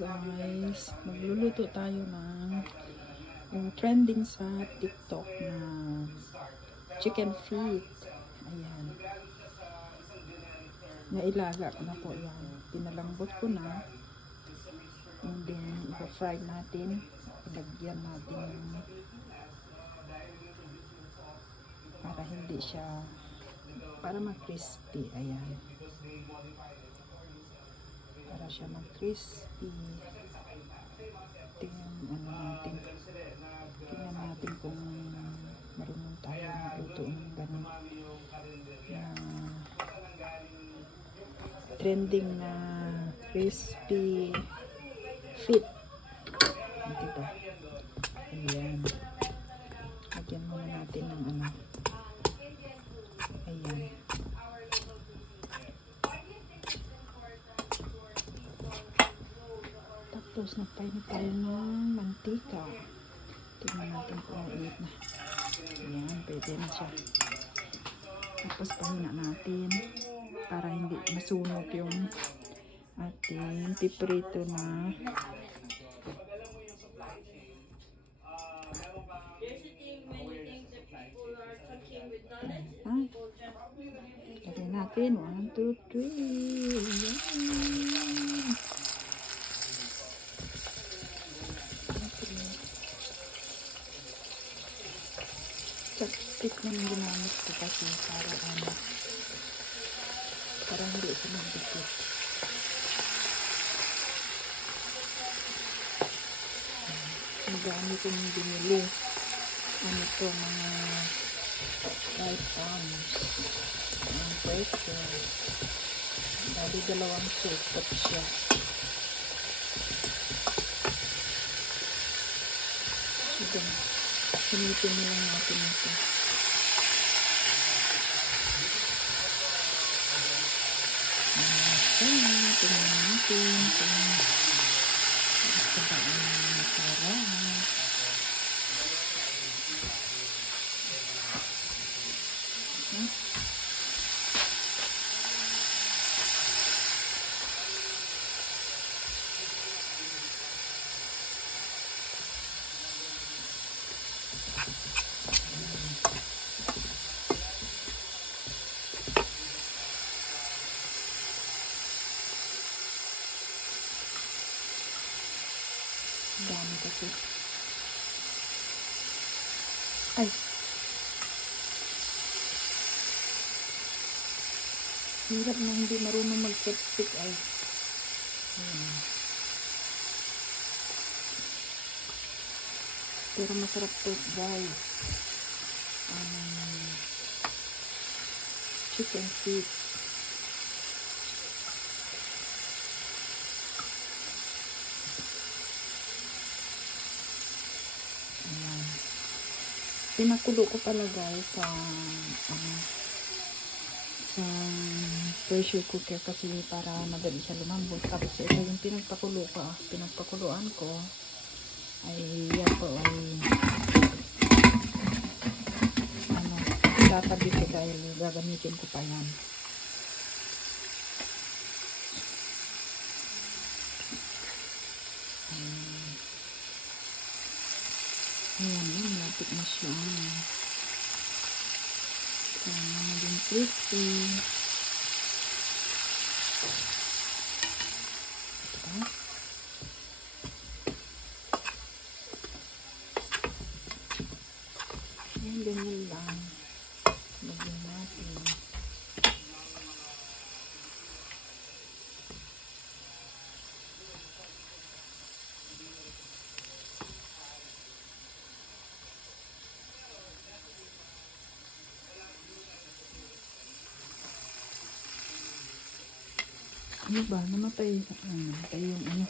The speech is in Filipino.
guys, magluluto tayo ng yung trending sa TikTok na chicken feet. Ayan. Nailaga ko na po yan. Pinalambot ko na. And then, i-fry natin. Ilagyan natin para hindi siya, para mag-crispy. Ayan. Para siya mag-crispy. Tingnan natin. Tingnan natin kung marunong tayo magluto ng ganun. Trending na crispy feet. Diba? Ayan. Lagyan muna natin ng ano. Ayan. Tapos nagpainit tayo ng mantika. Tingnan natin kung mainit na. Ayan, pwede na siya. Tapos pahina natin para hindi masunog yung ating piprito na lagyan natin 1, 2, 3. Ayan. Chopstick na ginamit ko kasi para hindi siya magdikit. Magamit ko yung binili. Ano to, mga 5 pounds. Ang pressure. Dali 2 support siya. Sige. Sinitin mo lang natin ito. Tingnan natin kung ito ba ang masarap. Dami kasi. Ay. Hirap na hindi marunong mag-chopstick ay. Pero masarap to guys. Chicken feet. Pinakulo ko pala guys sa pressure cooker kasi para madali siya lumambot. Tapos ito yung pinagpakuluan ko ay yan po ay tatabi ko dahil gagamitin ko pa yan. Ayan, malapit na siya. Sana maging crispy. Diba? Ayan, ganyan lang. Lagyan natin. Ano ba? Namatay yung ano.